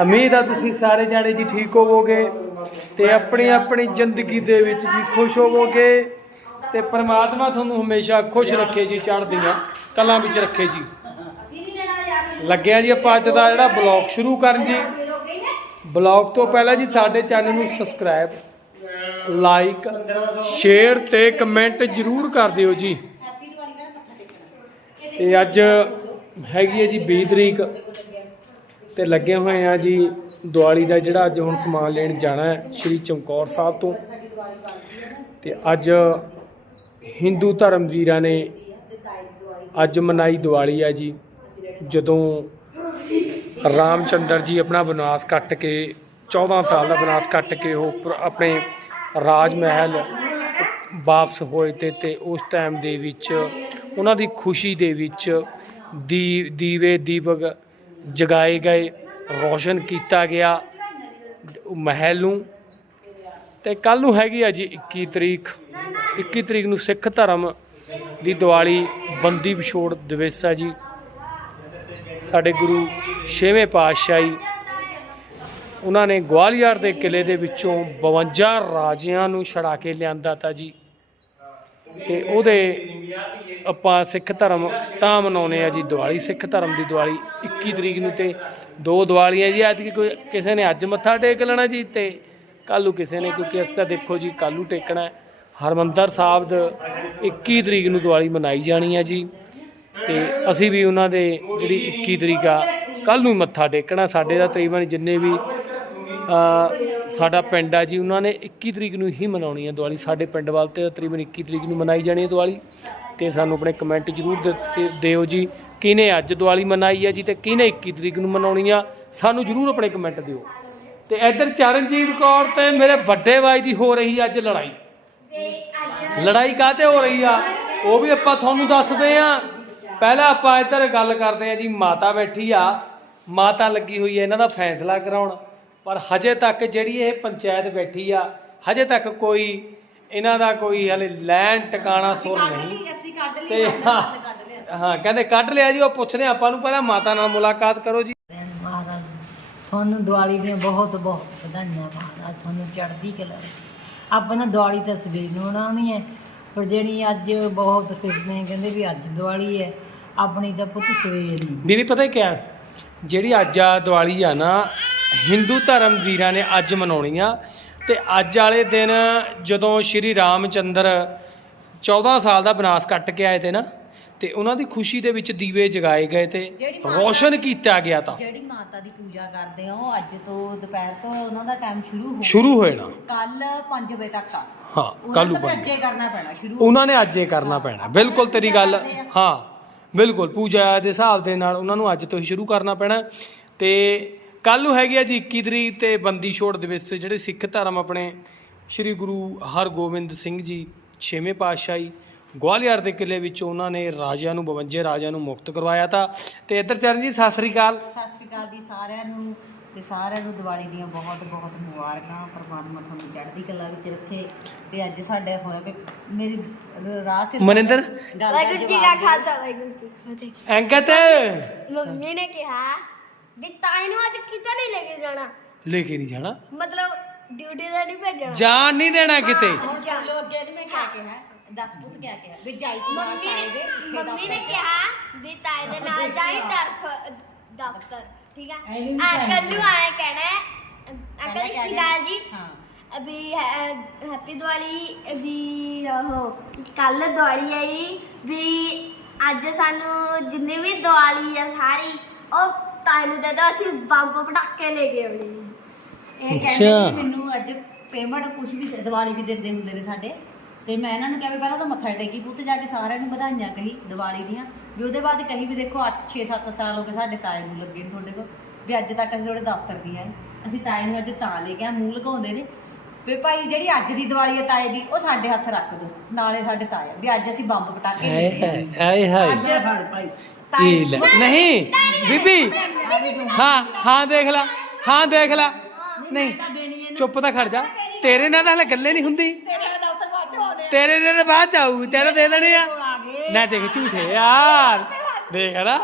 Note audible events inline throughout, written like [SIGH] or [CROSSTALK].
ਉਮੀਦ ਆ ਤੁਸੀਂ ਸਾਰੇ ਜਾਣੇ ਜੀ ਠੀਕ ਹੋਵੋਗੇ ਤੇ ਆਪਣੀ ਆਪਣੀ ਜ਼ਿੰਦਗੀ ਦੇ ਵਿੱਚ ਜੀ ਖੁਸ਼ ਹੋਵੋਗੇ ਤੇ ਪ੍ਰਮਾਤਮਾ ਤੁਹਾਨੂੰ ਹਮੇਸ਼ਾ ਖੁਸ਼ ਰੱਖੇ ਜੀ ਚੜ੍ਹਦੀਆਂ ਕਲਾਂ ਵਿੱਚ ਰੱਖੇ ਜੀ। ਲੱਗਿਆ ਜੀ ਆਪਾਂ ਅੱਜ ਦਾ ਜਿਹੜਾ ਬਲੌਗ ਸ਼ੁਰੂ ਕਰਨ ਜੀ। ਬਲੌਗ ਤੋਂ ਪਹਿਲਾਂ ਜੀ ਸਾਡੇ ਚੈਨਲ ਨੂੰ ਸਬਸਕ੍ਰਾਈਬ, ਲਾਈਕ, ਸ਼ੇਅਰ ਤੇ ਕਮੈਂਟ ਜਰੂਰ ਕਰ ਦਿਓ ਜੀ। ਤੇ ਅੱਜ ਹੈਗੀ ਹੈ ਜੀ 20 ਤਰੀਕ। ਤੇ ਲੱਗੇ ਹੋਏ ਆ ਜੀ ਦੀਵਾਲੀ ਦਾ ਜਿਹੜਾ ਅੱਜ ਹੁਣ ਸਮਾਨ ਲੈਣ ਜਾਣਾ ਹੈ, ਸ਼੍ਰੀ ਚਮਕੌਰ ਸਾਹਿਬ ਤੋਂ। ਤੇ ਅੱਜ ਹਿੰਦੂ ਧਰਮ ਵੀਰਾਂ ਨੇ ਅੱਜ ਮਨਾਈ ਦੀਵਾਲੀ ਆ ਜੀ। ਜਦੋਂ ਰਾਮਚੰਦਰ ਜੀ ਆਪਣਾ ਬਨਵਾਸ ਕੱਟ ਕੇ 14 ਸਾਲ ਦਾ ਬਨਵਾਸ ਕੱਟ ਕੇ ਉਹ ਆਪਣੇ ਰਾਜ ਮਹਿਲ ਵਾਪਸ ਹੋਏ ਤੇ ਤੇ ਉਸ ਟਾਈਮ ਦੇ ਵਿੱਚ, ਉਹਨਾਂ ਦੀ ਖੁਸ਼ੀ ਦੇ ਵਿੱਚ ਦੀ, ਦੀਵੇ, ਦੀਪਕ ਜਗਾਏ ਗਏ, ਰੋਸ਼ਨ ਕੀਤਾ ਗਿਆ ਮਹਿਲ ਨੂੰ। ਤੇ ਕੱਲ ਨੂੰ ਹੈਗੀ ਆ ਜੀ 21 ਤਰੀਕ 21 ਤਰੀਕ ਨੂੰ ਸਿੱਖ ਧਰਮ ਦੀ ਦੀਵਾਲੀ ਬੰਦੀ ਵਿਛੋੜ ਦਿਵਸ ਆ ਜੀ। ਸਾਡੇ ਗੁਰੂ ਛੇਵੇਂ ਪਾਤਸ਼ਾਹੀ, ਉਹਨਾਂ ਨੇ ਗਵਾਲੀਅਰ ਦੇ ਕਿਲੇ ਦੇ ਵਿੱਚੋਂ 52 ਰਾਜਿਆਂ ਨੂੰ ਛੜਾ ਕੇ ਲਿਆਂਦਾ ਤਾ ਜੀ। ਤੇ ਉਹਦੇ ਆਪਾਂ ਸਿੱਖ ਧਰਮ ਤਾਂ ਮਨਾਉਨੇ ਆ ਜੀ, ਦੀਵਾਲੀ, ਸਿੱਖ ਧਰਮ ਦੀ ਦੀਵਾਲੀ 21 ਤਰੀਕ ਨੂੰ ਤੇ ਦੋ ਦੀਵਾਲੀਆਂ ਜੀ ਅੱਜ ਕੋਈ ਕਿਸੇ ਨੇ ਅੱਜ ਮੱਥਾ ਟੇਕ ਲੈਣਾ ਜੀ ਤੇ ਕੱਲ੍ਹ ਨੂੰ ਕਿਸੇ ਨੇ, ਕਿਉਂਕਿ ਅਸੀਂ ਤਾਂ ਦੇਖੋ ਜੀ, ਕੱਲ੍ਹ ਨੂੰ ਟੇਕਣਾ ਹੈ। ਹਰਮੰਦਰ ਸਾਹਿਬ ਦਾ 21 ਤਰੀਕ ਨੂੰ ਦੀਵਾਲੀ ਮਨਾਈ ਜਾਣੀ ਹੈ ਜੀ ਤੇ ਅਸੀਂ ਵੀ ਉਹਨਾਂ ਦੇ ਜਿਹੜੀ 21 ਤਰੀਕ ਆ ਕੱਲ ਨੂੰ ਮੱਥਾ ਟੇਕਣਾ, ਸਾਡੇ ਦਾ ਤਕਰੀਬਨ ਜਿੰਨੇ ਵੀ ਸਾਡਾ ਪਿੰਡ ਆ ਜੀ, ਉਹਨਾਂ ਨੇ 21 ਤਰੀਕ ਨੂੰ ਹੀ ਮਨਾਉਣੀ ਹੈ ਦੀਵਾਲੀ। ਸਾਡੇ ਪਿੰਡ ਵੱਲ ਤੇ ਤਕਰੀਬਨ 21 ਤਰੀਕ ਨੂੰ ਮਨਾਈ ਜਾਣੀ ਹੈ ਦੀਵਾਲੀ। ਤੇ ਸਾਨੂੰ ਆਪਣੇ ਕਮੈਂਟ ਜ਼ਰੂਰ ਦੱਸਿਓ- ਦਿਓ ਜੀ, ਕਿਹਨੇ ਅੱਜ ਦੀਵਾਲੀ ਮਨਾਈ ਹੈ ਜੀ ਤੇ ਕਿਹਨੇ 21 ਤਰੀਕ ਨੂੰ ਮਨਾਉਣੀ ਆ, ਸਾਨੂੰ ਜ਼ਰੂਰ ਆਪਣੇ ਕਮੈਂਟ ਦਿਓ। ਤੇ ਇੱਧਰ ਚਰਨਜੀਤ ਕੌਰ ਤੇ ਮੇਰੇ ਵੱਡੇ ਬਾਈ ਦੀ ਹੋ ਰਹੀ ਅੱਜ ਲੜਾਈ। ਲੜਾਈ ਕਾਹਤੇ ਹੋ ਰਹੀ ਆ? ਉਹ ਵੀ ਆਪਾਂ ਤੁਹਾਨੂੰ ਦੱਸਦੇ ਆ। ਪਹਿਲਾਂ ਆਪਾਂ ਇੱਧਰ ਗੱਲ ਕਰਦੇ ਆ ਜੀ, ਮਾਤਾ ਬੈਠੀ ਆ। ਮਾਤਾ ਲੱਗੀ ਹੋਈ ਹੈ, ਇਹਨਾਂ ਦਾ ਫੈਸਲਾ ਕਰਾਉਣ। ਪਰ ਹਜੇ ਤੱਕ ਜਿਹੜੀ ਇਹ ਪੰਚਾਇਤ ਬੈਠੀ ਆ ਹਜੇ ਤੱਕ ਕੋਈ ਇਹਨਾਂ ਦਾ ਕੋਈ ਹਲੇ ਲੈਣ ਟਿਕਾਣਾ ਸੁਰ ਨਹੀਂ। ਅਸੀਂ ਕੱਢ ਲਈ ਹਾਂ ਹਾਂ ਕਹਿੰਦੇ ਕੱਢ ਲਿਆ ਜੀ ਉਹ ਪੁੱਛਦੇ ਆ ਆਪਾਂ ਨੂੰ ਪਹਿਲਾਂ ਮਾਤਾ ਨਾਲ ਮੁਲਾਕਾਤ ਕਰੋ ਜੀ। ਮਹਾਰਾਜ ਤੁਹਾਨੂੰ ਦੀਵਾਲੀ ਦੀਆਂ ਬਹੁਤ ਬਹੁਤ ਵਧਾਈਆਂ ਮਹਾਰਾਜ ਤੁਹਾਨੂੰ ਚੜ੍ਹਦੀ ਕਲਾ ਆਪਾਂ ਨਾ ਦੀਵਾਲੀ ਤਾਂ ਸਵੇਰ ਨੂੰ ਮਨਾਉਣੀ ਹੈ ਪਰ ਜਿਹੜੀ ਅੱਜ ਬਹੁਤ ਕਿਸਨੇ ਕਹਿੰਦੇ ਵੀ ਅੱਜ ਦੀਵਾਲੀ ਹੈ ਆਪਣੀ ਤਾਂ ਪੁੱਤ ਸਵੇਰ ਨੂੰ ਬੀਬੀ ਪਤਾ ਕੀ ਹੈ? ਜਿਹੜੀ ਅੱਜ ਆ ਦੀਵਾਲੀ ਆ ਨਾ ਹਿੰਦੂ ਧਰਮ ਵੀਰਾਂ ਨੇ ਅੱਜ ਮਨਾਉਣੀ ਆ ਤੇ ਅੱਜ ਵਾਲੇ ਦਿਨ ਜਦੋਂ ਸ਼੍ਰੀ ਰਾਮਚੰਦਰ 14 ਸਾਲ ਦਾ ਬਨਾਸ ਕੱਟ ਕੇ ਆਏ ਤੇ ਨਾ ਤੇ ਉਹਨਾਂ ਦੀ ਖੁਸ਼ੀ ਦੇ ਵਿੱਚ ਦੀਵੇ ਜਗਾਏ ਗਏ ਤੇ ਜਿਹੜੀ ਮਾਤਾ- ਰੋਸ਼ਨ ਕੀਤਾ ਗਿਆ ਤਾਂ। ਜਿਹੜੀ ਮਾਤਾ ਦੀ ਪੂਜਾ ਕਰਦੇ ਉਹ ਅੱਜ ਤੋਂ ਦੁਪਹਿਰ ਤੋਂ ਉਹਨਾਂ ਦਾ ਟਾਈਮ ਸ਼ੁਰੂ ਹੋ ਸ਼ੁਰੂ ਹੋਏ ਨਾ। ਕੱਲ 5 ਵਜੇ ਤੱਕ ਆ। ਹਾਂ ਕੱਲ ਨੂੰ ਪੰਜ। ਅੱਜੇ ਕਰਨਾ ਪੈਣਾ ਸ਼ੁਰੂ ਉਹਨਾਂ ਨੇ ਅੱਜ ਇਹ ਕਰਨਾ ਪੈਣਾ। ਬਿਲਕੁਲ ਤੇਰੀ ਗੱਲ ਹਾਂ ਬਿਲਕੁਲ। ਪੂਜਾ ਦੇ ਹਿਸਾਬ ਦੇ ਨਾਲ ਉਹਨਾਂ ਨੂੰ ਅੱਜ ਤੋਂ ਹੀ ਸ਼ੁਰੂ ਕਰਨਾ ਪੈਣਾ। ਤੇ ਕੱਲ ਨੂੰ ਹੈਗੀ ਆ ਜੀ 21 ਤਰੀਕ ਤੇ ਬੰਦੀ ਛੋੜ ਦਿਵਸ ਜਿਹੜੇ ਸਿੱਖ ਧਰਮ ਆਪਣੇ ਸ੍ਰੀ ਗੁਰੂ ਹਰਗੋਬਿੰਦ ਸਿੰਘ ਜੀ ਛੇਵੇਂ ਪਾਤਸ਼ਾਹੀ ਗਵਾਲੀਅਰ ਦੇ ਕਿਲੇ ਵਿੱਚ ਉਹਨਾਂ ਨੇ ਰਾਜਿਆਂ ਨੂੰ 52 ਰਾਜਿਆਂ ਨੂੰ ਮੁਕਤ ਕਰਵਾਇਆ ਤਾਂ। ਤੇ ਇੱਧਰ ਚਰਨ ਜੀ ਸਤਿ ਸ੍ਰੀ ਅਕਾਲ। ਸਤਿ ਸ਼੍ਰੀ ਅਕਾਲ ਜੀ ਸਾਰਿਆਂ ਨੂੰ ਤੇ ਸਾਰਿਆਂ ਨੂੰ ਦੀਵਾਲੀ ਦੀਆਂ ਬਹੁਤ ਬਹੁਤ ਮੁਬਾਰਕਾਂ ਪਰਮਾਤਮਾ ਤੁਹਾਨੂੰ ਚੜ੍ਹਦੀ ਕਲਾ ਵਿੱਚ ਰੱਖੇ। ਤੇ ਅੱਜ ਸਾਡੇ ਹੋਇਆ ਵੀ ਮੇਰੀ ਰਾਹ ਸਿਰ ਮਨਿੰਦਰ? ਦਾ ਵਾਹਿਗੁਰੂ ਜੀ ਜਵਾਬ ਖਾਲਸਾ ਵਾਹਿਗੁਰੂ ਜੀ ਕੀ ਫਤਿਹ। ਅੰਕਤ ਮੰਮੀ ਨੇ ਕਿਹਾ ਵੀ ਤਾਈ ਨੂੰ ਅੱਜ ਕਿਤੇ ਨਹੀਂ ਲੈ ਕੇ ਜਾਣਾ। ਲੈ ਕੇ ਨਹੀਂ ਜਾਣਾ। ਮਤਲਬ ਡਿਊਟੀ ਤੇ ਨਹੀਂ ਭੇਜਣਾ। ਜਾਣ ਨਹੀਂ ਦੇਣਾ ਕਿਤੇ। ਹੁਣ ਸੁਣ ਲਓ ਅੱਗੇ ਨੇ ਮੈਂ ਕਿਆ ਕਿਹਾ ਦੱਸ ਪੁੱਤ ਕਿਆ ਕਿਹਾ ਵੀ ਜਾਈ ਤੂੰ ਨਾਲ ਮੰਮੀ ਤਾਏ ਦੇ ਨੇ ਉੱਥੇ ਦਾ ਮੰਮੀ ਨੇ ਕਿਹਾ ਵੀ ਤਾਈ ਦੇ ਨਾਲ ਜਾਈ ਦਰਫ ਦਫ਼ਤਰ ਠੀਕ ਆ? ਐਵੇਂ ਨੀ ਅੰਕਲ ਕਹਿਣਾ। ਨੂੰ ਆਇਆ ਕਹਿਣਾ ਹੈ, ਅੰਕਲ ਪਹਿਲਾਂ ਕਿਆ ਸ਼ਿਕਾਰ ਜੀ ਹਾਂ। ਅਭੀ ਹੈਪੀ ਦੀਵਾਲੀ ਵੀ ਉਹ ਕੱਲ ਦੀਵਾਲੀ ਆਈ ਵੀ ਅੱਜ ਸਾਨੂੰ ਜਿੰਨੇ ਵੀ ਦੀਵਾਲੀ ਆ ਸਾਰੀ ਉਹ ਤਾਈ ਨੂੰ ਦੇ ਦੋ ਅਸੀਂ ਬੰਬ ਪਟਾਕੇ ਲੈ ਕੇ ਆਉਣੇ ਇਹ ਕਹਿੰਦੇ ਅੱਛਾ। ਕਿ ਮੈਨੂੰ ਅੱਜ ਪੇਮੈਂਟ ਕੁਝ ਵੀ ਦੀਵਾਲੀ ਵੀ ਦਿੰਦੇ ਹੁੰਦੇ ਨੇ ਸਾਡੇ। ਤੇ ਮੈਂ ਇਹਨਾਂ ਨੂੰ ਕਿਹਾ ਵੀ ਪਹਿਲਾਂ ਤਾਂ ਮੱਥਾ ਟੇਕੀ ਪੁੱਤ ਜਾ ਕੇ ਸਾਰਿਆਂ ਨੂੰ ਵਧਾਈਆਂ ਕਹੀ ਦੀਵਾਲੀ ਦੀਆਂ। ਵੀ ਉਹਦੇ ਬਾਅਦ ਕਹੀ ਵੀ ਦੇਖੋ 8 6 7 ਸਾਲ ਹੋ ਗਏ ਸਾਡੇ ਤਾਏ ਨੂੰ ਲੱਗੇ ਨੇ ਤੁਹਾਡੇ ਕੋਲ। ਵੀ ਅੱਜ ਤੱਕ ਅਸੀਂ ਤੁਹਾਡੇ ਦਫ਼ਤਰ ਦੀਆਂ ਨੇ। ਅਸੀਂ ਤਾਏ ਨੂੰ ਅੱਜ ਤਾਂ ਲੈ ਕੇ ਆ ਮੂੰਹ ਲਗਾਉਂਦੇ ਨੇ। ਵੀ ਭਾਈ ਜਿਹੜੀ ਅੱਜ ਦੀ ਦੀਵਾਲੀ ਹੈ ਤਾਏ ਦੀ ਉਹ ਸਾਡੇ ਹੱਥ ਰੱਖ ਦਿਓ ਨਾਲੇ ਸਾਡੇ ਤਾਏ ਆ, ਵੀ ਅੱਜ ਅਸੀਂ ਬੰਬ ਪਟਾਕੇ ਹਾਏ ਹਾਏ। ਹਾਏ ਹਾਏ। ਅੱਜ ਫੜ ਭਾਈ। ਇਹ ਲੈ ਨਹੀਂ ਬੀਬੀ। ਹਾਂ ਹਾਂ ਦੇਖ ਲੈ ਹਾਂ ਦੇਖ ਲੈ। ਨਹੀਂ ਚੁੱਪ ਤਾਂ ਖੜ ਜਾ। ਤੇਰੇ ਨਾਲ ਹਲੇ ਗੱਲੇ ਨਹੀਂ ਹੁੰਦੀ। ਤੇਰੇ ਨਾਲ ਬਾਅਦ ਚ ਆਊ ਤੇਰੇ ਦੇ ਦੇਣੇ ਆ। ਨਾ ਦੇਖ ਝੂਠੇ ਯਾਰ। ਦੇਖ ਨਾ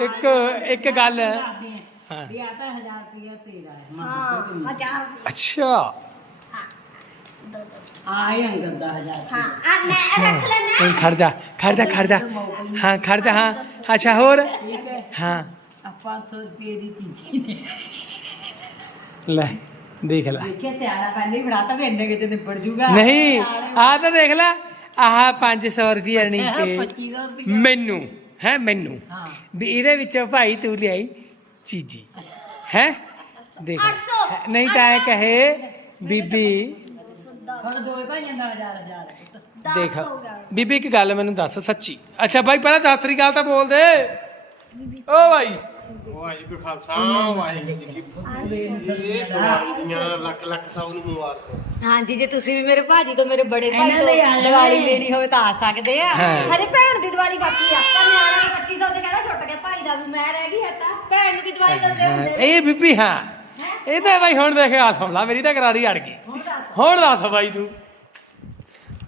ਇੱਕ ਇੱਕ ਗੱਲ। ਹਾਂ। ਵੀ ਆਟਾ 1000 ਰੁਪਇਆ ਤੇਰਾ ਹੈ। ਹਾਂ ਹਜ਼ਾਰ ਅੱਛਾ। ਆਏ ਅੰਗਦ ਦਾ 1000 ਹਾਂ ਆ ਮੈਂ ਰੱਖ ਲੈਣਾ ਹੁਣ ਖੜ ਜਾ ਖੜ ਜਾ ਖੜ ਜਾ। ਹਾਂ ਖੜ ਜਾ ਹਾਂ। ਅੱਛਾ ਹੋਰ? ਠੀਕ ਹੈ। ਹਾਂ। ਆ 500 ਰੁਪਏ ਦੀ ਤੀਜੀ ਨੇ। ਲੈ ਦੇਖ ਲੈ। ਦੇਖਿਆ ਸਿਆਣਾ ਪਹਿਲੇ ਹੀ ਫੜਾਤਾ ਵੀ ਇੰਨੇ ਕਿਤੇ ਨਿਬੜ ਜੂਗਾ। ਨਹੀਂ ਆ ਤਾਂ ਦੇਖ ਲੈ ਆਹ 500 ਰੁਪਏ ਨਹੀਂ ਕਿ 2500 ਰੁਪਏ। ਮੈਨੂੰ ਹੈ ਮੈਨੂੰ। ਹਾਂ। ਵੀ ਇਹਦੇ ਵਿੱਚੋਂ ਭਾਈ ਤੂੰ ਲਿਆਈ ਚੀਜੀ। ਹੈ? ਦੇਖ ਲੈ। 800 ਨਹੀਂ ਤਾਂ ਇਹ ਕਹੇ ਬੀਬੀ ਹੁਣ ਦੋਵੇਂ ਭਾਈਆਂ ਦਾ 1000 1000 ਦੇਖ। ਹੋ ਗਿਆ ਬੀਬੀ ਇੱਕ ਗੱਲ ਮੈਨੂੰ ਦੱਸ ਸੱਚੀ। ਅੱਛਾ ਭਾਈ ਪਹਿਲਾਂ ਸਤਿ ਸ੍ਰੀ ਅਕਾਲ ਤਾਂ ਬੋਲ ਦੇ ਓ ਭਾਈ ਵਾਹਿਗੁਰੂ ਖਾਲਸਾ ਵਾਹਿਗੁਰੂ ਜੀ ਕੀ ਫਤਿਹ। ਦਿਵਾਲੀ ਦੀਆਂ ਲੱਖ ਲੱਖ ਸਭ ਨੂੰ ਮੁਬਾਰਕਾਂ। ਹਾਂਜੀ ਜੇ ਤੁਸੀਂ ਵੀ ਮੇਰੇ ਭਾਜੀ ਤੋਂ ਮੇਰੇ ਬੜੇ ਭਾਈ ਇਹਨਾਂ ਲਈ ਆ ਤੋਂ ਜਾਣਾ ਦੀਵਾਲੀ ਏ। ਲੈਣੀ ਹੋਵੇ ਤਾਂ ਆ ਸਕਦੇ ਆ। ਹਾਂ। ਹਜੇ ਭੈਣ ਦੀ ਦੀਵਾਲੀ ਬਾਕੀ ਆ। ਪਰ ਨਿਆਣਾ 2500 ਤੇ ਕਿਹੜਾ ਛੁੱਟ ਗਿਆ। ਭਾਈ ਦਾ ਵੀ ਮੈਂ ਰਹਿ ਗਈ ਹੈ ਤਾਂ। ਭੈਣ ਨੂੰ ਵੀ ਦੀਵਾਲੀ ਕਰਦੇ ਹੁੰਦੇ ਇਹ ਬੀਬੀ ਹਾਂ। ਇਹ ਤਾਂ ਭਾਈ ਹੁਣ ਦੇਖ ਆ ਸੁਣ ਲਾ ਮੇਰੀ ਤਾਂ ਕਰਾਰੀ ਅੜ ਗਈ। ਹੁਣ ਦੱਸ ਹੁਣ ਦੱਸ ਭਾਈ ਤੂੰ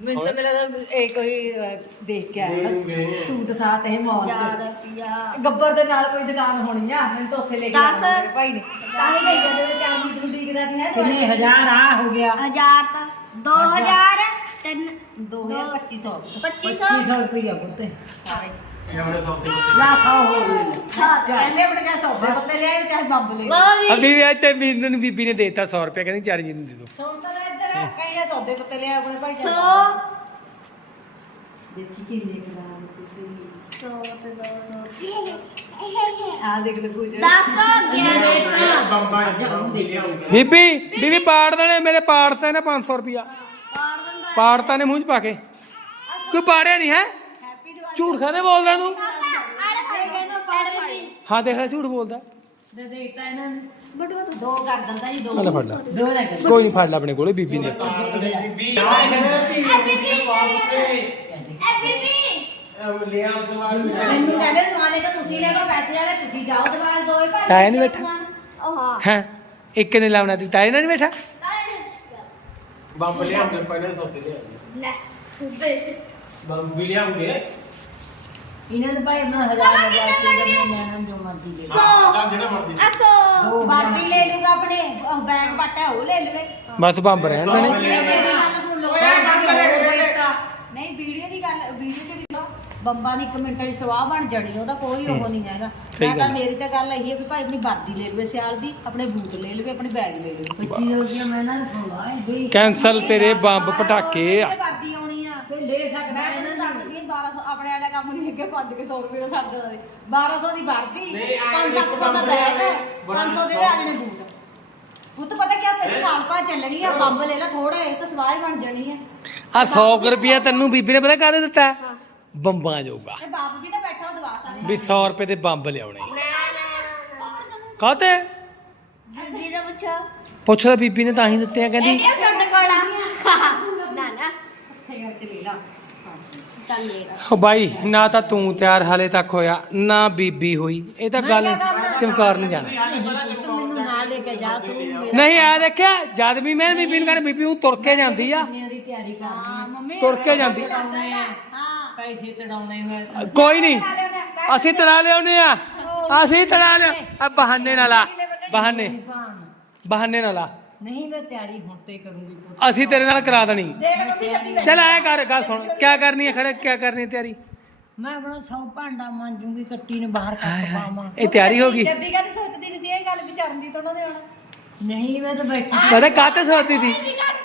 ਮੈਨੂੰ ਤਾਂ ਮਿਲਦਾ ਇਹ ਕੋਈ ਅਹ, ਦੇਖ ਕੇ ਆਇਆ ਬਸ ਸੂਟ ਸਾਟ ਇਹ ਚ। ਰੁਪਿਆ ਗੱਬਰ ਦੇ ਨਾਲ ਕੋਈ ਦੁਕਾਨ ਹੋਣੀ ਆ ਮੈਨੂੰ ਤਾਂ ਉੱਥੇ ਲੈ ਕੇ ਦਸ। ਜਾਣਾ। ਮੇਰੇ ਭਾਈ ਨੇ। ਤਾਂ ਹੀ ਗਈ ਜਾਂਦੇ ਨੂੰ ਦੇਖਦਾ ਨਹੀਂ ਹੈ ਕਿੰਨੇ ਹਜ਼ਾਰ ਆ ਹੋ ਗਿਆ। ਹਜ਼ਾਰ ਤਾਂ 2000 ਤਿੰਨ 2250 2500 2500 ਰੁਪਇਆ ਪੁੱਤੇ ਇਹ ਆਪਣੇ ਸੌਦੇ ਲਾ ਸੌ ਹੋ ਕਹਿੰਦੇ ਆਪਣੇ ਕਾ ਸੌਦੇ ਪੱਤੇ ਲਿਆਏ ਚਾਹੇ ਬੰਬ ਲੈ ਲੋ ਵੀ ਅਭੀ ਵੀ ਅੱਛਾ ਮੈਨੂੰ ਨੂੰ ਬੀਬੀ ਨੇ ਦੇਤਾ 100 ਰੁਪਏ ਕਹਿੰਦੀ ਚਾਰ ਜੀ ਨੂੰ ਦੇ ਦੋ ਸੁਣ ਤਾਂ ਲੈ ਇੱਧਰ ਕਹਿੰਦੇ ਸੌਦੇ ਪੱਤੇ ਲਿਆਏ ਆਪਣੇ ਭਾਈ 100 ਦੇਖੀ ਕਿੰਨੇ ਕਰਾਂ ਤੁਸੀਂ 100 ਤੇ 200 ਆ ਦੇਖ ਲੈ ਕੁਝ 10 11 ਬੰਬਾ ਬੀਬੀ ਬੀਬੀ ਪਾੜ ਦੇਣੇ ਮੇਰੇ ਪਾੜਤਾ ਨੇ 500 ਰੁਪਿਆ ਪਾੜਤਾ ਨੇ ਮੂੰਹ ਚ ਪਾ ਕੇ। ਕੋਈ ਪਾੜਿਆ ਨਹੀਂ ਹੈ? ਝੂਠ ਖਾਦੇ ਬੋਲਦਾ ਤੂੰ? ਹਾਂ, ਦੇਖ ਲੈ, ਝੂਠ ਬੋਲਦਾ। ਦੋ ਕਰ ਦਿੰਦਾ ਜੀ ਦੋ ਲੈ ਫੜ ਲੈ। ਦੋ ਲੈ ਕੇ ਕੋਈ ਨਹੀਂ, ਫੜ ਲੈ ਆਪਣੇ ਕੋਲੇ, ਬੀਬੀ ਨੇ ਮੈਨੂੰ ਕਹਿੰਦੇ ਦਵਾਲੇ ਤਾਂ ਤੁਸੀਂ ਲੈ ਲਓ ਪੈਸੇ ਵਾਲੇ ਤੁਸੀਂ ਜਾਓ ਦਵਾਲੇ ਦੋਏ ਭਾਈ ਤਾਇਆ ਨੀ ਬੈਠਾ? ਉਹ ਹਾਂ? ਹਾਂ ਇੱਕ ਨੇ ਲਾਉਣਾ ਤੀ ਤਾਏ ਨਾਲ ਨਹੀਂ ਬੈਠਾ? ਬੰਬ ਲਿਆਉਂਗੇ, ਪਹਿਲੇ ਸੌਦੇ ਲਿਆਉਂਗੇ। ਲੈ ਸੁਦੇ ਬੰਬ ਵੀ ਲਿਆਉਂਗੇ। ਇਹਨਾਂ ਦੇ ਭਾਈ ਆਪਣਾ ਹਜ਼ਾਰ ਹਜ਼ਾਰ ਰੁਪਏ ਦੇ ਨਿਆਣਾ ਜੋ ਮਰਜ਼ੀ ਦੇ ਸੌ। ਜਾਂ ਜਿਹੜਾ ਮਰਜ਼ੀ ਅਸੋ ਵਰਦੀ ਲੈ ਲੂਗਾ ਆਪਣੇ। ਉਹ ਬੈਗ ਪਟਾ ਉਹ ਲੈ ਲਵੇ। ਬਸ ਬੰਬ ਰਹਿਣ ਦੇਣੇ ਮੇਰੀ ਗੱਲ ਸੁਣ ਲਓ। ਨਹੀਂ ਵੀਡੀਓ ਦੀ ਗੱਲ ਵੀਡੀਓ 'ਚ ਵੀ ਲਓ। ਬੰਬਾਂ ਦੀ ਇੱਕ ਮਿੰਟ ਦੀ ਸਵਾਹ ਬਣ ਜਾਣੀ ਉਹਦਾ ਕੋਈ ਉਹ ਨਹੀਂ ਹੈਗਾ। ਸਹੀ ਮੈਂ ਤਾਂ ਗੱਲ। ਮੇਰੀ ਤਾਂ ਗੱਲ ਇਹੀ ਹੈ ਵੀ ਭਾਈ ਆਪਣੀ ਵਰਦੀ ਲੈ ਲਵੇ ਸਿਆਲ ਦੀ ਆਪਣੇ ਬੂਟ ਲੈ ਲਵੇ ਆਪਣੇ ਬੈਗ ਲੈ ਲਵੇ। 25 ਰੁਪਇਆ ਮੈਂ ਨੂੰ ਬਈ ਕੈਂਸਲ ਤੇਰੇ ਬੰਬ ਪਟਾਕੇ ਆ। ਤੇ ਵਰਦੀ ਆਉਣੀ ਆ ਤੇ ਲੈ ਸਕਦਾ ਮੈਂ ਇਹਨਾਂ ਤੈਨੂੰ ਨੂੰ ਦੱਸਦੀ ਹਾਂ 1200 ਆਪਣੇ ਵਾਲਾ ਕੰਮ ਨਹੀਂ ਅੱਗੇ 500 ਰੁਪਏ ਦਾ ਸਰ ਜਾਣਾ 1200 ਦੀ ਵਰਦੀ ਨਹੀਂ, ਆਏਂ 500 ਦਾ ਬੈਗ ਬਣਾ 500 ਦੇ ਲਿਆਣੇ ਨੇ ਬੂਟ। ਪੁੱਤ ਪਤਾ ਕੀ ਤੇਰੀ ਸਾਲ ਪਾ ਚੱਲਣੀ ਆ ਬੰਬ ਲੈ ਲੈ ਥੋੜਾ ਇਹ ਤਾਂ ਸਵਾਹ ਹੀ ਬਣ ਜਾਣੀ ਆ। ਆ 100 ਰੁਪਿਆ ਤੈਨੂੰ ਬੀਬੀ ਨੇ ਪਤਾ ਕਾਹਦੇ ਦਿੱਤਾ? ਬੰਬਾਂ ਜਾਊਗਾ ਤੇ ਬਾਪ ਵੀ ਤਾਂ ਬੈਠਾ ਉਹ ਦਵਾ ਸਕਦਾ ਵੀ 100 ਰੁਪਏ ਦੇ ਬੰਬ ਲਿਆਉਣੇ। ਕਾਹਤੇ? ਜੀ ਦਾ ਪੁੱਛੋ। ਪੁੱਛ ਲੈ ਬੀਬੀ ਨੇ ਤਾਂ ਹੀ ਦਿੱਤੇ ਆ ਕਹਿੰਦੀ। ਇਹ ਤੁਹਾਡੇ ਕੋਲ ਆ ਨਾ ਨਾ। ਇੱਥੇ ਕਰਕੇ ਲੈ ਲਾ। ਓ ਬਾਈ ਨਾ ਤਾਂ ਤੂੰ ਤਿਆਰ ਹਾਲੇ ਤੱਕ ਹੋਇਆ ਨਾ ਬੀਬੀ ਹੋਈ। ਇਹ ਤਾਂ ਗੱਲ ਚਮਕਾਰ ਨਹੀਂ ਜਾਣਾ। ਤੂੰ ਮੈਨੂੰ ਨਾਲ ਲੈ ਕੇ ਜਾ ਤੂੰ ਮੇਰਾ ਨਹੀਂ ਆ ਦੇਖਿਆ ਜਦ ਵੀ ਮੈਂ ਬੀਬੀ ਨੂੰ ਕਹਿੰਦਾ ਬੀਬੀ ਉਹ ਤੁਰ ਕੇ ਜਾਂਦੀ ਆ। ਦੀ ਤਿਆਰੀ ਕਰਨੀ ਹਾਂ ਮੰਮੀ ਤੁਰ ਕੇ ਜਾਂਦੀ। ਹਾਂ। ਪੈਸੇ ਤੜਾਉਣੇ ਹੋਏ। ਕੋਈ ਨਹੀਂ ਅਸੀਂ ਤੜਾ ਲਿਆਉਨੇ ਆ। ਅਸੀਂ ਤੜਾ ਲਿਆ ਆ ਬਹਾਨੇ ਨਾਲ ਆ ਬਹਾਨੇ? ਬਹਾਨੇ ਨਾਲ ਆ। ਨਹੀਂ ਮੈਂ ਤਿਆਰੀ ਹੁਣ ਤੇ ਕਰੂੰਗੀ ਪੁੱਤ। ਅਸੀਂ ਤੇਰੇ ਨਾਲ ਕਰਾ ਦੇਣੀ। ਦੇਖ ਮੰਮੀ ਸੱਚੀ ਚੱਲ ਆਇਆ ਕਰ ਗੱਲ ਸੁਣ। ਕੀ ਕਰਨੀ ਹੈ ਖੜੇ? ਕੀ ਕਰਨੀ ਹੈ ਤਿਆਰੀ? ਮੈਂ ਆਪਣਾ ਸੌ ਭਾਂਡਾ ਮਾਂਜੂਗੀ ਕੱਟੀ ਨੂੰ ਬਾਹਰ ਕੱਟ ਪਾਵਾਂ। ਇਹ ਤਿਆਰੀ ਹੋ ਗਈ। ਜੱਦੀ ਕਦੀ ਸੋਚਦੀ ਨਹੀਂ ਤੀ ਇਹ ਗੱਲ ਵੀ ਚਰਨਜੀਤ ਉਹਨਾਂ ਨੇ ਆਉਣਾ। ਨਹੀਂ ਮੈਂ ਤਾਂ ਬੈਠੀ ਪਤਾ ਕਾਹਤੇ ਸੋਚਦੀ ਸੀ?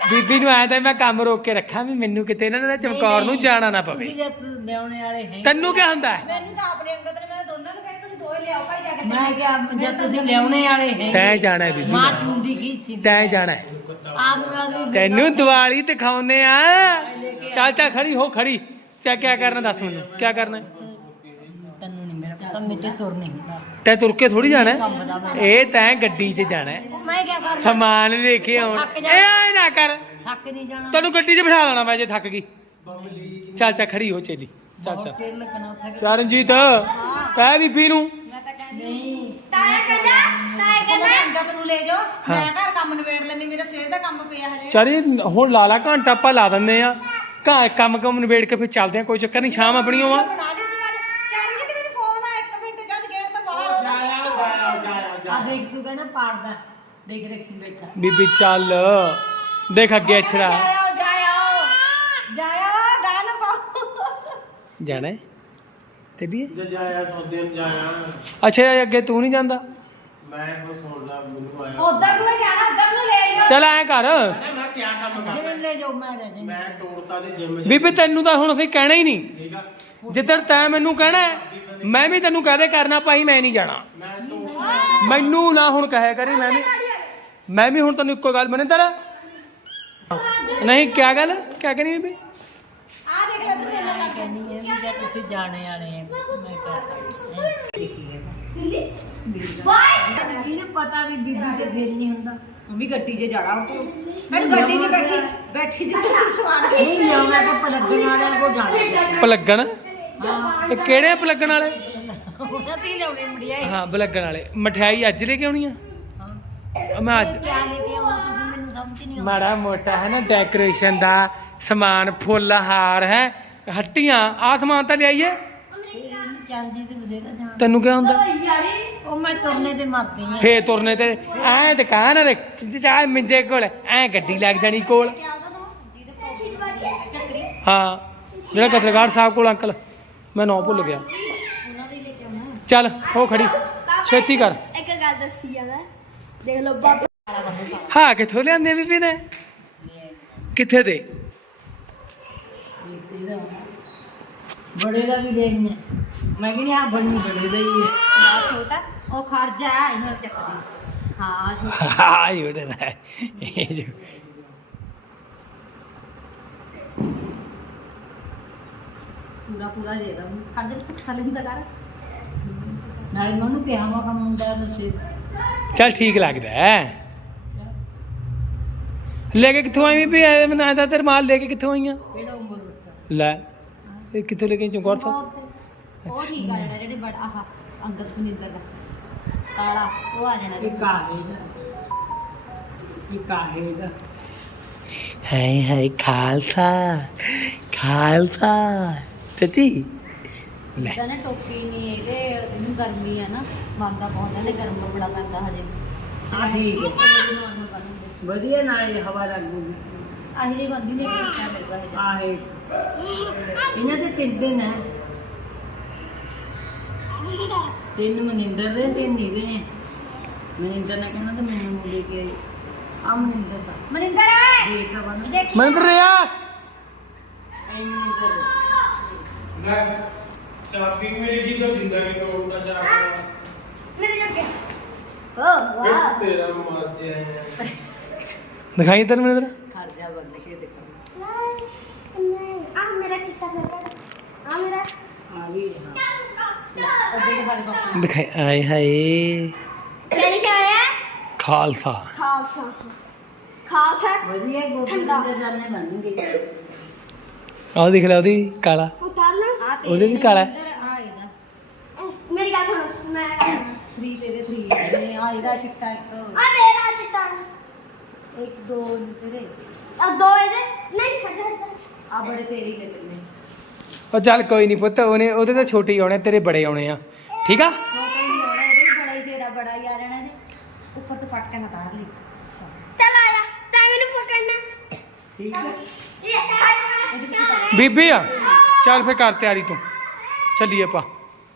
ਬੀਬੀ ਨੂੰ ਆਇਆ ਤਾਂ ਮੈਂ ਕੰਮ ਰੋਕ ਕੇ ਰੱਖਾਂ ਵੀ ਮੈਨੂੰ ਕਿਤੇ ਇਹਨਾਂ ਨੇ ਚਮਕੌਰ ਨੂੰ ਜਾਣਾ ਨਾ ਪਵੇ। ਤੁਸੀਂ ਜੇ ਲਿਆਉਣੇ ਵਾਲੇ ਹੈ ਤੈਨੂੰ ਕੀ ਹੁੰਦਾ ਹੈ? ਮੈਨੂੰ ਤਾਂ ਆਪਣੇ ਅੰਗਤ ਨੇ ਮੈਂ ਦੋਨਾਂ ਨੂੰ ਮੈਂ ਕਿਹਾ ਜਦ ਤੁਸੀਂ ਲਿਆਉਣੇ ਵਾਲੇ ਹੈ ਤੈਂ ਜਾਣਾ ਹੈ ਬੀਬੀ ਮਾਂ ਚੁੰਡੀ ਕੀ ਸੀ? ਤੈਂ ਜਾਣਾ ਹੈ। ਆਦਮੀ ਆਦਮੀ ਤੈਨੂੰ ਦੀਵਾਲੀ ਦਿਖਾਉਨੇ ਆ। ਚੱਲ ਚੱਲ ਖੜੀ ਹੋ ਖੜੀ। ਕਿਆ ਕਿਆ ਕਰਨਾ ਦੱਸ ਮੈਨੂੰ? ਕਿਆ ਕਰਨਾ ਹੈ? ਤੈਨੂੰ ਨਹੀਂ ਮੇਰਾ ਪਤਾ ਮੇਰੇ ਤੁਰ ਨਹੀਂ ਹੁੰਦਾ। ਤੈਂ ਤੁਰ ਕੇ ਥੋੜੀ ਜਾਣਾ ਹੈ। ਇਹ ਤੈਂ ਗੱਡੀ 'ਚ ਜਾਣਾ ਹੈ। ਮੈਂ ਕੀ ਕਰ ਸਮਾਨ ਲੈ ਕੇ ਆਉਣ। ਇਹ ਐ ਨਾ ਕਰ। ਥੱਕ ਨਹੀਂ ਜਾਣਾ। ਤੈਨੂੰ ਗੱਡੀ 'ਚ ਬਿਠਾ ਦੇਣਾ ਮੈਂ ਜੇ ਥੱਕ ਗਈ। ਚੱਲ ਚੱਲ ਖੜੀ ਹੋ ਚੇਲੀ। ਚੱਲ ਚੱਲ। ਲੱਗਣਾ ਚਰਨਜੀਤ ਕਹਿ ਬੀਬੀ ਨੂੰ। ਮੈਂ ਤਾਂ ਕਹਿੰਦੀ ਨਹੀਂ। ਤਾਇਆ ਕਹਿੰਦਾ ਤਾਇਆ ਕਹਿੰਦਾ ਕਹਿੰਦਾ ਅੰਗਤ ਨੂੰ ਲੈ ਜਾਓ। ਮੈਂ ਘਰ ਕੰਮ ਨਿਬੇੜ ਲੈਣੀ ਮੇਰਾ ਸਵੇਰ ਦਾ ਕੰਮ ਪਿਆ ਹਜੇ। ਚਾਰੀ ਹੁਣ ਲਾਲਾ ਘੰਟਾ ਆਪਾਂ ਲਾ ਦਿੰਨੇ ਆ ਘਾ ਕੰਮ ਕੰਮ ਨਿਬੇੜ ਕੇ ਫਿਰ ਚੱਲਦੇ ਆ ਕੋਈ ਚੱਕਰ ਨਹੀਂ ਸ਼ਾਮ ਆਪਣੀ ਹੋਵਾ ਬਣਾ ਲਈ ਉਹਦੀ ਗੱਲ ਚਰਨਜੀਤ ਮੈਨੂੰ ਫੋਨ ਆ ਇੱਕ ਮਿੰਟ ਜਦ ਗੇਟ ਤੋਂ ਬਾਹਰ ਹੋ ਜਾ ਆ ਦੇਖ ਤੂੰ ਕਹਿੰਦਾ ਪਾੜਦਾ। ਦੇਖ ਦੇਖੀ ਬੈਠਾ ਬੀਬੀ ਚੱਲ। ਦੇਖ ਅੱਗੇ ਅਛਰਾ। ਜਾਇਓ ਜਾਇਓ ਜਾਇਓ ਗਾਣਾ ਪਾਓ। ਜਾਣਾ ਹੈ? ਤੇ ਵੀ ਜੇ ਜਾਇਆ ਸੌਦੇ ਨੂੰ ਜਾਇਆ ਅੱਛਾ ਅੱਗੇ ਤੂੰ ਨਹੀਂ ਜਾਂਦਾ? ਮੈਂ ਹੁਣ ਸੁਣ ਲਾ ਮੈਨੂੰ ਆਇਆ। ਉਧਰ ਨੂੰ ਹੀ ਜਾਣਾ ਉਧਰ ਨੂੰ ਲੈ ਲਿਓ ਚੱਲ ਐ ਕਰ। ਅਰੇ ਮੈਂ ਕੀ ਕੰਮ ਕਰਦਾ? ਜਿਹੜੇ ਲੈ ਜਾਓ ਮੈਂ ਰਹਿ ਮੈਂ ਤੋੜਤਾ ਦੇ ਜਿਮ ਬੀਬੀ ਤੈਨੂੰ ਤਾਂ ਹੁਣ ਅਸੀਂ ਕਹਿਣਾ ਹੀ ਨਹੀਂ। ਠੀਕ ਆ। ਜਿੱਦਣ ਤੈਂ ਮੈਨੂੰ ਕਹਿਣਾ ਹੈ, ਮੈਂ ਵੀ ਤੈਨੂੰ ਕਹਦੇ ਕਰਨਾ ਭਾਈ ਮੈਂ ਨਹੀਂ ਜਾਣਾ। ਮੈਂ ਤੋੜ ਮੈਨੂੰ ਨਾ ਹੁਣ ਕਹੇ ਕਰੀ ਮੈਂ ਵੀ ਮੈਂ ਵੀ ਹੁਣ ਤੈਨੂੰ ਇੱਕੋ ਗੱਲ ਮਨਿੰਦਰ ਨਹੀਂ ਕਿਆ ਗੱਲ? ਕਿਆ ਕਰੀ ਬੀਬੀ? ਆ ਦੇਖ ਲੈ ਤੂੰ ਮੈਨੂੰ ਕਹਿੰਦੀ ਹੈ ਵੀ ਜੇ ਤੁਸੀਂ ਜਾਣੇ ਆਣੇ ਆ ਮੈਂ ਕਹਿੰਦਾ ਦੇਖੀ ਹੈ। ਇਹਨੂੰ ਪਤਾ ਵੀ ਬੀਬੀ ਤੇ ਦਿਲ ਨਹੀਂ ਹੁੰਦਾ। ਮੰਮੀ ਗੱਡੀ 'ਚ ਜਾਣਾ ਤੂੰ ਮੈਨੂੰ ਗੱਡੀ 'ਚ ਬੈਠੀ ਬੈਠੀ ਜੀ ਤੂੰ ਸਵਾਰ ਨਹੀਂ ਲਿਆਉਣਾ ਤਾਂ ਪਲੱਗਣ ਵਾਲਿਆਂ ਕੋਲ ਜਾਣਾ ਪਲੱਗਣ? ਇਹ ਕਿਹੜੇ ਪਲੱਗਣ ਵਾਲੇ? ਉਹਨਾਂ ਤੇ ਹੀ ਲਿਆਉਣੀ ਮੁੜਿਆ ਹਾਂ ਪਲੱਗਣ ਵਾਲੇ। ਮਠਿਆਈ ਅੱਜ ਲੈ ਕੇ ਆਉਣੀ ਆ? ਮੈਂ ਅੱਜ ਕਿਆ ਲੈ ਕੇ ਆਉਣਾ ਤੁਸੀਂ ਮੈਨੂੰ ਸਮਝ ਨਹੀਂ ਆਉਂਦਾ। ਮਾੜਾ ਮੋਟਾ ਹੈ ਨਾ ਡੈਕੋਰੇਸ਼ਨ ਦਾ। ਸਮਾਨ ਫੁੱਲ ਹਾਰ ਹੈ? ਹੱਟੀਆਂ ਆ ਸਮਾਨ ਤਾਂ ਲਿਆਈਏ। ਤੇ ਜਾਣ। ਤੈਨੂੰ ਕਿਆ ਹੁੰਦਾ? ਉਹ ਮੈਂ ਤੁਰਨੇ ਤੇ ਮਰਦੀ ਆ ਫੇ ਤੁਰਨੇ ਤੇ ਐ ਦੁਕਾਨ ਆ ਦੇਖ ਜਾ ਮਿੰਜੇ ਕੋਲ ਐ ਗੱਡੀ ਲੱਗ ਜਾਣੀ ਕੋਲ। ਚੱਕਰੀ ਹਾਂ ਜਿਹੜਾ ਕਤਰਗਾੜ ਸਾਹਿਬ ਕੋਲ ਅੰਕਲ ਮੈਂ ਨਾਂ ਭੁੱਲ ਗਿਆ। ਚੱਲ ਹੋ ਖੜੀ ਛੇਤੀ ਕਰ। ਇੱਕ ਗੱਲ ਦੱਸੀ ਆ ਮੈਂ। ਦੇਖ ਲਓ ਬਾਬਾ। ਹਾਂ ਕਿੱਥੋਂ ਲਿਆਂਦੇ ਬੀਬੀ ਨੇ? ਕਿੱਥੇ ਦੇ? ਬੜੇ ਦਾ ਵੀ ਦੇਖਨੇ ਮੈਂ ਕਹਿੰਦੀ ਹਾਂ ਬੜੀ ਬੜੇ ਦਾ ਹੀ। ਹੈ ਨਾ ਛੋਟਾ ਉਹ ਖੜ ਜਾ ਇਹਨੂੰ ਚੱਕਦੀ ਹਾਂ ਛੋਟਾ। [LAUGHS] ਹਾਂ ਇਹ ਉਹਦੇ ਨਾਲ। ਇਹ ਜੋ। ਪੂਰਾ ਪੂਰਾ ਦੇ ਦਾਂ ਖੜ ਜਾ ਪੁੱਠਾ ਲੈਂਦਾ ਕਰ। ਨਾਲੇ ਮੈਂ ਉਹਨੂੰ ਕਿਹਾ ਵਾ ਕੰਮ ਹੁੰਦਾ ਦੱਸੇ ਚੱਲ ਠੀਕ ਲੱਗਦਾ ਹੈ। ਲੈ ਕੇ ਕਿੱਥੋਂ ਆਈ ਐ ਮੈਂ ਤਾਂ ਤੇਰੇ ਮਾਲ ਲੈ ਕੇ ਕਿੱਥੋਂ ਆਈਆਂ? ਲੈ। ਇਹ ਕਿੱਥੋਂ ਲੈ ਕੇ ਆਈ ਚਮਕੌਰ ਸਾਹਿਬ? ਉਹ ਠੀਕ ਆ ਜਿਹੜਾ ਜਿਹੜੇ ਬੜਾ ਆਹ ਅੰਗਦ ਸੁਨਿੰਦਰ ਦਾ। ਕਾਲਾ ਉਹ ਆ ਜਾਣਾ ਇਹ ਕਾਹੇ ਦਾ ਇਹ ਕਾਹੇ ਦਾ ਹਾਏ ਹਾਏ ਖਾਲਸਾ ਖਾਲਸਾ। ਚਾਚੀ ਲੈ। ਕਹਿੰਦਾ ਟੋਪੀ ਨਹੀਂ ਇਹਦੇ ਇਹਨੂੰ ਗਰਮੀ ਆ ਨਾ। ਮੰਗਦਾ ਬਹੁਤ ਕਹਿੰਦੇ ਗਰਮ ਕੱਪੜਾ ਪੈਂਦਾ ਹਜੇ। ਹਾਂ ਠੀਕ ਹੈ। ਆਹੀ ਵਧੀਆ ਨਾਲੇ ਹਵਾ ਲੱਗੂਗੀ। ਜਿਹੀ ਬੰਦੀ ਨੇ ਕਿਹਾ ਮਿਲਦਾ ਹੈ ਆਹੇ ਇਹਨਾਂ ਦੇ ਤਿੰਨ ਦਿਨ ਹੈ ਤਿੰਨ ਮਨਿੰਦਰ ਦੇ ਤਿੰਨ ਨੀਰੇ ਹੈ ਮਨਿੰਦਰ ਨੇ ਕਹਿਣਾ ਤਾਂ ਮੈਨੂੰ ਨਹੀਂ ਦੇ ਕੇ ਆਈ। ਆ ਮਨਿੰਦਰ ਦਾ। ਮਨਿੰਦਰ! ਆ ਦੇਖ ਆ। ਬਣ ਦੇਖ ਮੰਦਰ ਰਿਆ ਐ ਮਨਿੰਦਰ ਦਾ। ਚਾਬੀ ਮੇਰੀ ਜੀ ਤੋਂ ਜ਼ਿੰਦਗੀ ਤੋੜਦਾ ਜਾ ਰਿਹਾ ਮੇਰੇ ਜੋਗੇ। ਓ ਵਾਹ। ਤੇਰਾ ਮਰ ਜਾ ਦਿਖਾਈ ਤੈਨੂੰ ਮੰਦਰ ਖੜ ਜਾ ਬੰਦ ਕੇ ਦੇਖੋ। ਆ ਮੇਰਾ ਚਿੱਟਾ ਕਲਰ ਆ ਮੇਰਾ। ਆ ਵੀ ਹਾਂ। ਅੱਗੇ ਦੇ ਸਾਰੇ ਪਾਪਾ ਦਿਖਾਈ ਆਏ ਹਾਏ। ਮੇਰੀ ਕਿਆ ਹੈ ਖਾਲਸਾ। ਖਾਲਸਾ। ਖਾਲਸਾ। ਵਧੀਆ ਗੋਪੀ ਦੇ ਜਾਣੇ ਬਣਨਗੇ। ਆਹ ਦੇਖ ਲੈ ਉਹਦੀ ਕਾਲਾ। ਉਤਾਰ ਲੈ ਆ ਉਹਦੇ ਵੀ ਕਾਲਾ। ਹੈ। ਆ ਇਹਦਾ ਮੇਰੀ ਗੱਲ ਸੁਣ ਮੈਂ ਆ 3 ਤੇਰੇ 3 ਨੇ ਆ ਇਹਦਾ ਚਿੱਟਾ ਇੱਕ। ਮੇਰਾ ਚਿੱਟਾ। ਇੱਕ ਦੋ ਤੇਰੇ। ਉਹ ਚੱਲ ਕੋਈ ਨਹੀਂ ਪੁੱਤ ਉਹਨੇ ਉਹਦੇ ਤਾਂ ਛੋਟੇ ਹੀ ਆਉਣੇ ਤੇਰੇ ਬੜੇ ਆਉਣੇ ਆ। ਠੀਕ ਆ? ਬੀਬੀ ਆ। ਚੱਲ ਫੇਰ ਕਰ ਤਿਆਰੀ ਤੂੰ। ਚੱਲੀਏ ਆਪਾਂ।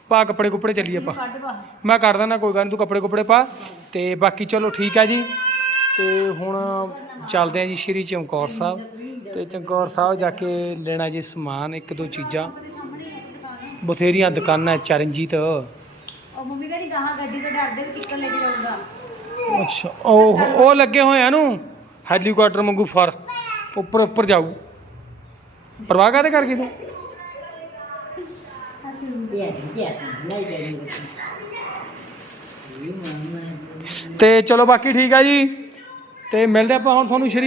ਪਾ ਕੱਪੜੇ ਕੁੱਪੜੇ ਚੱਲੀਏ ਆਪਾਂ। ਕੱਢ ਮੈਂ ਕਰ ਦਿੰਦਾ ਕੋਈ ਗੱਲ ਨੀ ਤੂੰ ਕੱਪੜੇ ਕੁੱਪੜੇ ਪਾ ਤੇ ਬਾਕੀ ਚਲੋ ਠੀਕ ਆ ਜੀ। ਤੇ ਹੁਣ ਚੱਲਦੇ ਆ ਜੀ ਸ਼੍ਰੀ ਚਮਕੌਰ ਸਾਹਿਬ। ਤੇ ਚਮਕੌਰ ਸਾਹਿਬ ਜਾ ਕੇ ਲੈਣਾ ਜੀ ਸਮਾਨ ਇੱਕ ਦੋ ਚੀਜ਼ਾਂ। ਬਥੇਰੀਆਂ ਦੁਕਾਨਾਂ ਚਰਨਜੀਤ ਉਹ ਮੰਮੀ ਕਹਿੰਦੀ ਗਾਹਾਂ ਗੱਡੀ ਤੋਂ ਡਰਦੇ ਵੀ ਕਿੱਕਰ ਲੈ ਕੇ ਜਾਊਗਾ। ਅੱਛਾ ਉਹ ਉਹ ਲੱਗੇ ਹੋਏ ਆ ਨੂੰ ਹੈਲੀਕਾਪਟਰ ਵਾਂਗੂ ਫਰ ਉੱਪਰ ਉੱਪਰ ਜਾਊ। ਪਰਵਾਹ ਕਾਹਦੇ ਕਰ ਗਈ ਤੂੰ? ਤੇ ਚਲੋ ਬਾਕੀ ਠੀਕ ਆ ਜੀ। ਤੇ ਮਿਲਦੇ ਆਪਾਂ ਹੁਣ ਤੁਹਾਨੂੰ ਸ਼੍ਰੀ